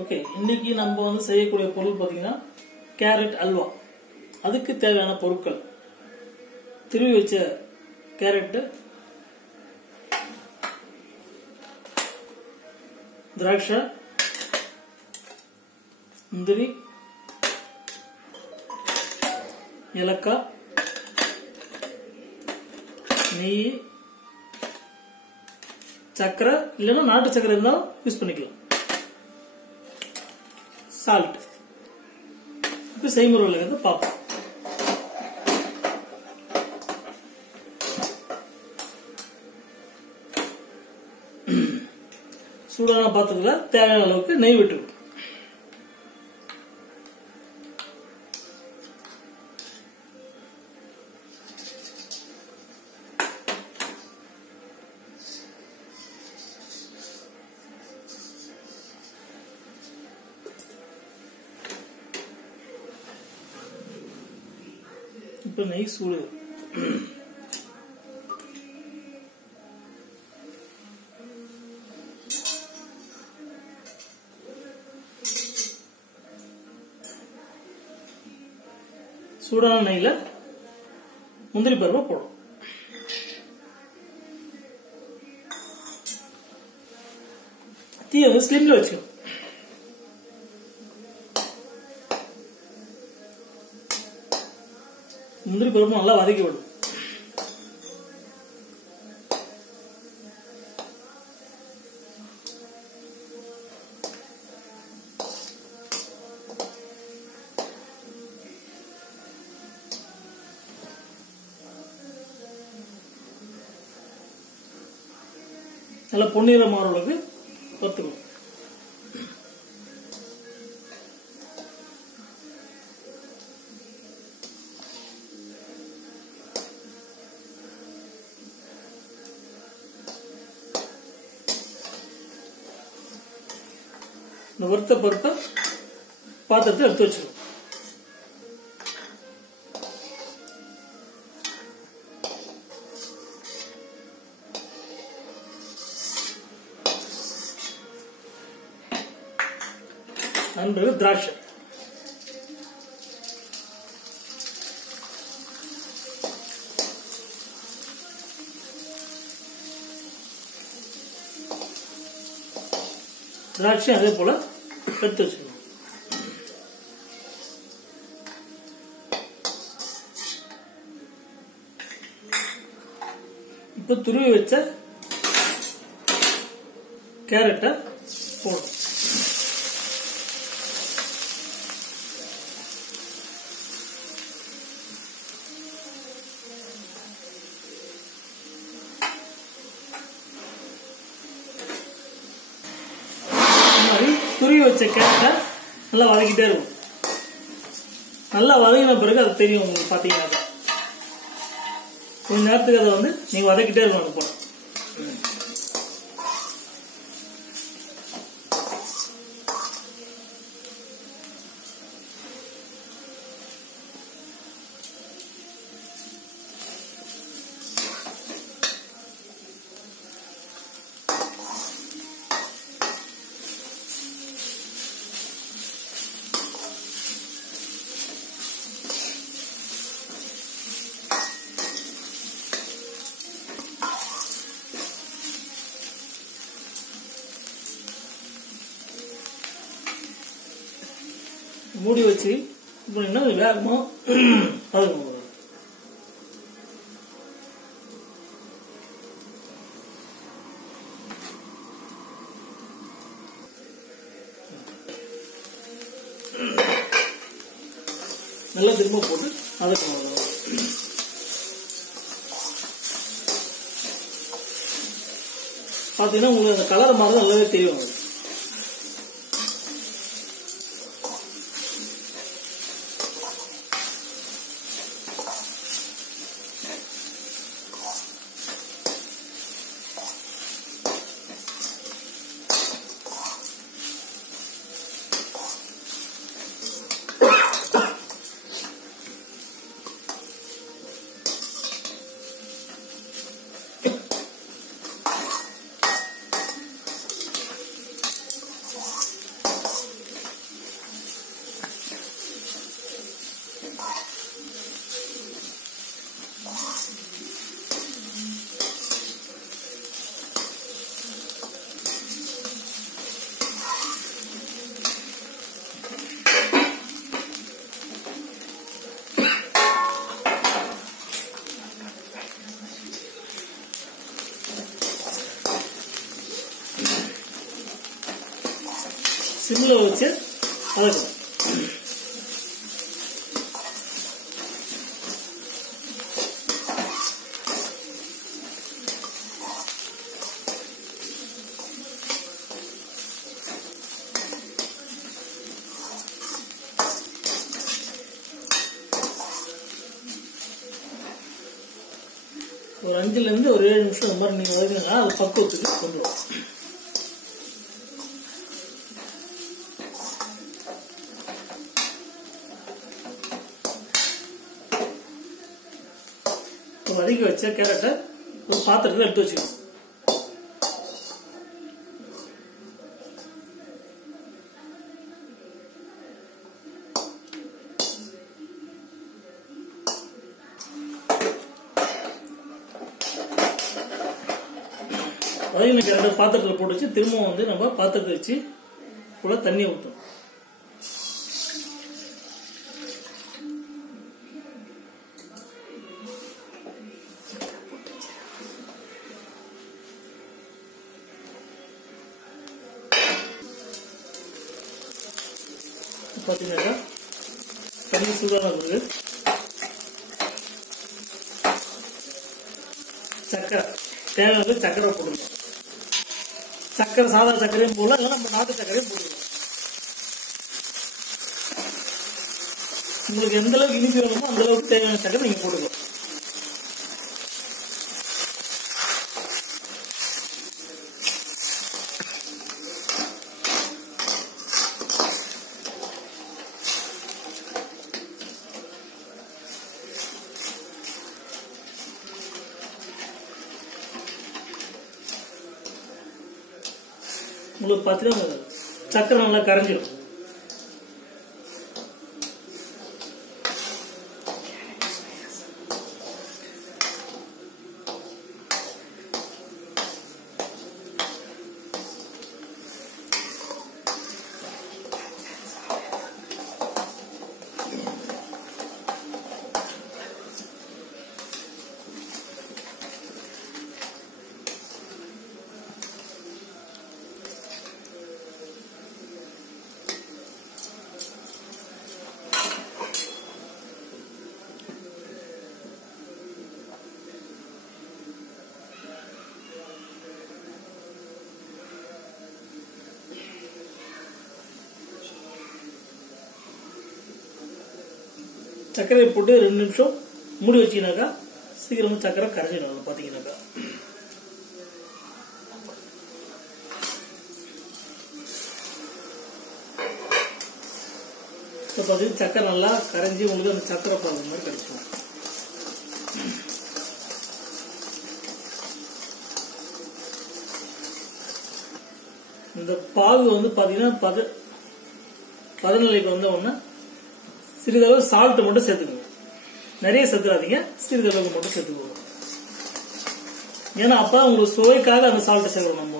Okay இன்னைக்கு நம்ம வந்து செய்யக்கூடிய பொருள் பார்த்தீங்கன்னா கேரட் அல்வா. அதுக்கு தேவையான பொருட்கள். திருவி வச்ச கேரட்டு திராட்சை முந்திரி ஏலக்காய் நெய் சர்க்கரை இல்லைன்னா நாட்டு சக்கரை இருந்தாலும் யூஸ் பண்ணிக்கலாம். சால்ட் இப்போ செய்முறையில் இருந்து பார்ப்போம். சூடான பாத்திரத்தில் தேவையான அளவுக்கு நெய் விட்டுருக்கும் இப்போ நெய் சூடு சூடான நெய்ல முந்திரி பருவை போடும் தீயை வந்து ஸ்லிம்ல வச்சுக்கணும். முந்திரி பருப்பு நல்லா வதக்கி விடும் நல்லா பொன்னிறம் மாறுவளவுக்கு வறுத்துக்கணும் இந்த வறுத்த பருப்பை பாத்திரத்தை எடுத்து வச்சுக்கணும் நண்பர்கள் திராட்சை. திராட்சை அதே போல எடுத்து வச்சுக்கணும் இப்போ துருவி வச்ச கேரட்டை போடும் இந்த மாதிரி துருவி வச்ச கேரட்டை நல்லா வதக்கிட்டே இருக்கும். நல்லா வதங்கின பிறகு அது தெரியும் உங்களுக்கு பார்த்தீங்கன்னா கொஞ்ச நேரத்துக்கு அதை வந்து நீங்கள் வதக்கிட்டே இருக்கணும் அது போல மூடி வச்சு இது பண்ணீங்கன்னா அது நல்லா திரும்ப போட்டு அதுக்கு பார்த்தீங்கன்னா உங்களுக்கு அந்த கலர் மாதிரி நல்லாவே தெரியும் சிம்மில் வச்சு வதக்கணும் ஒரு அஞ்சுலேருந்து ஒரு ஏழு நிமிஷம் இந்த மாதிரி நீங்கள் வதக்கினா அது பக்குவத்துக்கு கொண்டு வரும் வதக்கி வச்ச கேரட்டை ஒரு பாத்திரத்தில் எடுத்து வச்சுக்கணும். வதங்கின கேரட்டை பாத்திரத்தில் போட்டு வச்சு திரும்பவும் வந்து நம்ம பாத்திரத்தை வச்சு கூட தண்ணி ஊற்றணும் கூட சக்கரை சக்கரை சாதா சக்கரையும் போடலாம் இல்லை நம்ம நாட்டு சக்கரையும் போட்டுக்கலாம் உங்களுக்கு எந்த அளவுக்கு இனிப்பு வேணுமோ அந்த அளவுக்கு தேவையான சக்கரை நீங்க போட்டுக்கலாம். உங்களுக்கு பார்த்தீங்கன்னா சக்கரை நல்லா கரைஞ்சிடும் சர்க்கரையை போட்டு ரெண்டு நிமிஷம் மூடி வச்சீங்கன்னாக்கா சீக்கிரம் சர்க்கரை கரைஞ்சிடும் பார்த்தீங்கன்னாக்கா இப்போ பார்த்தீங்கன்னா சக்கரை நல்லா கரைஞ்சி உங்களுக்கு அந்த சக்கரை பாகு மாதிரி கிடைக்கும். இந்த பாகு வந்து பார்த்தீங்கன்னா பத பதநிலைக்கு வந்த உடனே சிறிதளவு சால்ட் மட்டும் சேர்த்துக்கோங்க. நிறைய சேர்த்துக்காதீங்க சிறிதளவு மட்டும் சேர்த்துக்கோங்க. ஏன்னா அப்போ உங்களுக்கு சுவைக்காக அந்த சால்ட்டை சேர்க்கணும் நம்ம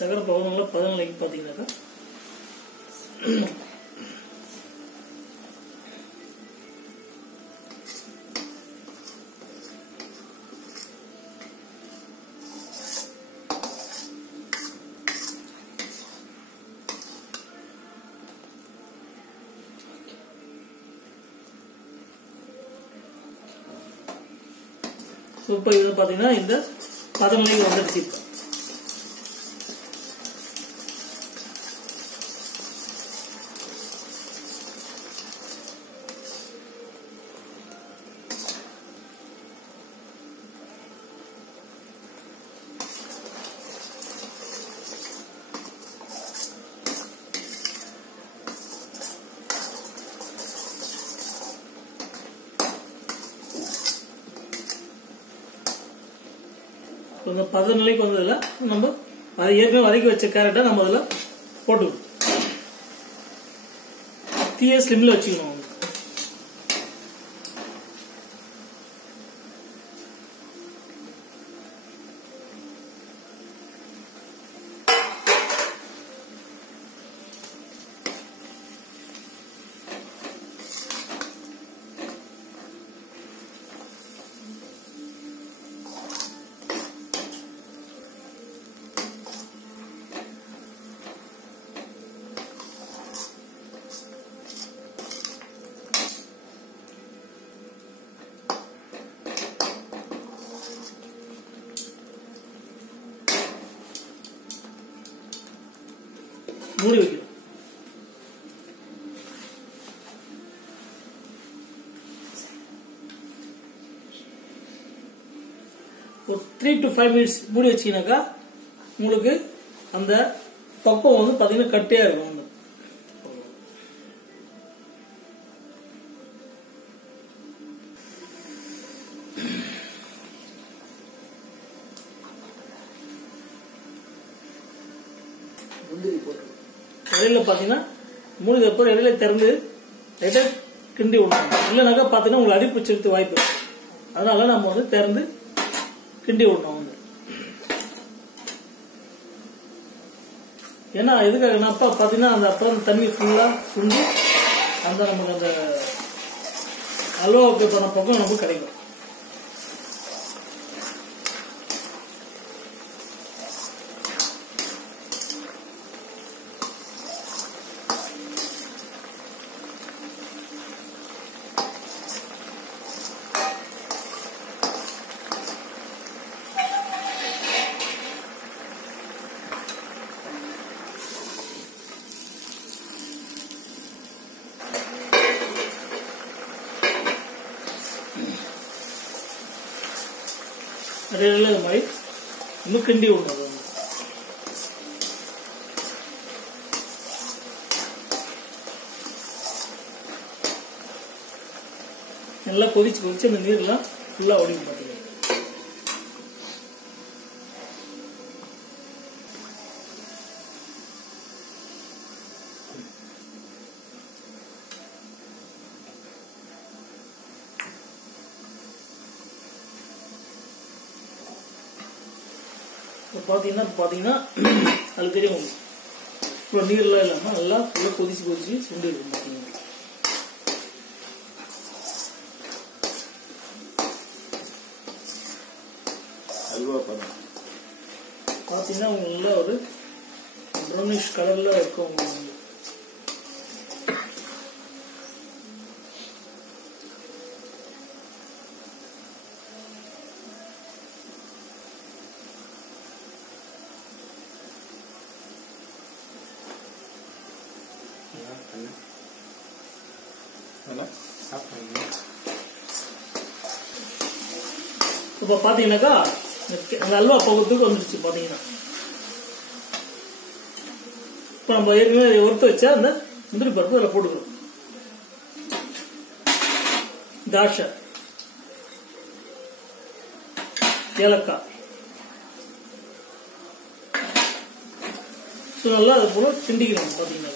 சகர பவனங்கள பதநிலைக்கு பார்த்தீங்கன்னாக்கா இப்போ இது பார்த்தீங்கன்னா இந்த பதநிலைக்கு வந்துடுச்சு இப்போ கொஞ்சம் பத நிலைக்கு வந்ததுல நம்ம அதை ஏற்கனவே வதக்கி வச்ச கேரட்டை நம்ம அதில் போட்டுக்கணும். தீய ஸ்லிம்ல வச்சுக்கணும் வந்து. மூடி வைக்கணும். ஒரு த்ரீ டு ஃபைவ் மினிட்ஸ் மூடி வச்சீங்கன்னாக்கா உங்களுக்கு அந்த பக்கம் வந்து பார்த்தீங்கன்னா கட்டியா இருக்கும். முந்திரி போட்டு. இடையில பார்த்தீங்கன்னா மூணு அப்புறம் இடையில திறந்து லைட்டா கிண்டி விடணும். இல்லைனாக்கா பார்த்தீங்கன்னா உங்களுக்கு அடிப்பு செலுத்து வாய்ப்பு அதனால நம்ம வந்து திறந்து கிண்டி விடணும் வந்து ஏன்னா எதுக்காகனா அப்பா பார்த்தீங்கன்னா அந்த அப்புறம் தண்ணி ஃபுல்லாக சுண்டி அந்த நமக்கு அந்த அல்வா பண்ண பக்கம் நமக்கு கிடைக்கும். இடையில மாதிரி இன்னும் கிண்டி விடணும் நல்லா கொதிச்சு கொதிச்சு அந்த நீர்லாம் ஃபுல்லா ஒடிக்கும் இப்போ பார்த்தீங்கன்னா பார்த்தீங்கன்னா அது தெரியும் இப்போ நீர்லாம் இல்லாமல் நல்லா ஃபுல்லாக கொதிச்சு கொதிச்சு சுண்டி இருக்கும் பார்த்தீங்கன்னா அல்வா பதம் பார்த்தீங்கன்னா உங்களுக்கு நல்லா ஒரு ப்ரௌனிஷ் கலரில் இருக்கும் உங்களுக்கு வந்து. இப்போ பார்த்தீங்கன்னாக்கா அந்த அல்வா பக்கத்துக்கு வந்துருச்சு பார்த்தீங்கன்னா இப்போ நம்ம ஏற்கனவே ஒருத்த வச்சா அந்த முந்திரி பருப்பு அதில் போட்டுக்கிறோம். திராட்சை. ஏலக்காய். ஸோ நல்லா அது போல கிண்டிக்கணும் பார்த்தீங்கன்னா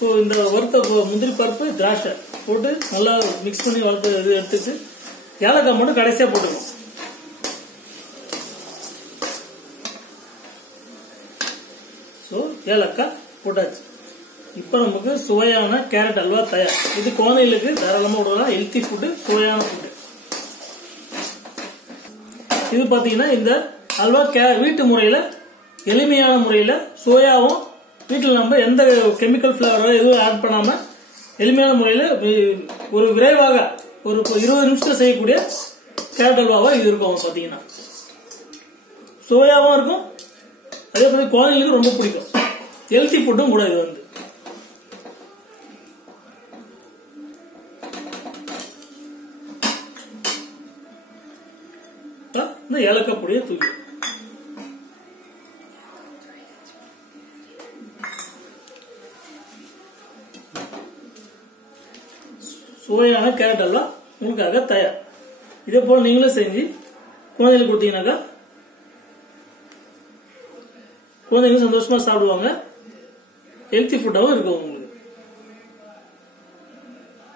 ஸோ இந்த வறுத்த முந்திரி பருப்பு திராட்சை போட்டு நல்லா மிக்ஸ் பண்ணி வளர்த்து இது எடுத்துட்டு ஏலக்காய் மட்டும் கடைசியாக போட்டுக்கணும். ஸோ ஏலக்காய் போட்டாச்சு. இப்போ நமக்கு சுவையான கேரட் அல்வா தயார். இது குழந்தைகளுக்கு தாராளமாக விடலாம் ஹெல்த்தி ஃபுட்டு சுவையான ஃபுட்டு இது பார்த்தீங்கன்னா இந்த அல்வா கே வீட்டு முறையில் எளிமையான முறையில் சோயாவும் வீட்டில் நம்ம எந்த கெமிக்கல் ஃப்ளவரோ எதுவும் ஆட் பண்ணாமல் எளிமையான முறையில் ஒரு விரைவாக ஒரு இருபது நிமிஷத்தில் செய்யக்கூடிய கேரட் இது இருக்கும் பார்த்தீங்கன்னா சுவையாகவும் இருக்கும். அதே மாதிரி குழந்தைங்களுக்கு ரொம்ப பிடிக்கும். ஹெல்த்தி ஃபுட்டும் கூட இது வந்து. இந்த ஏலக்காய் பொடியை தூக்கி சுவையான கேரட் எல்லாம் உங்களுக்காக தயார். இதே போல் நீங்களும் செஞ்சு குழந்தைகளுக்கு கொடுத்தீங்கன்னாக்கா குழந்தைங்க சந்தோஷமா சாப்பிடுவாங்க. ஹெல்த்தி ஃபுட்டாகவும் இருக்கும் உங்களுக்கு.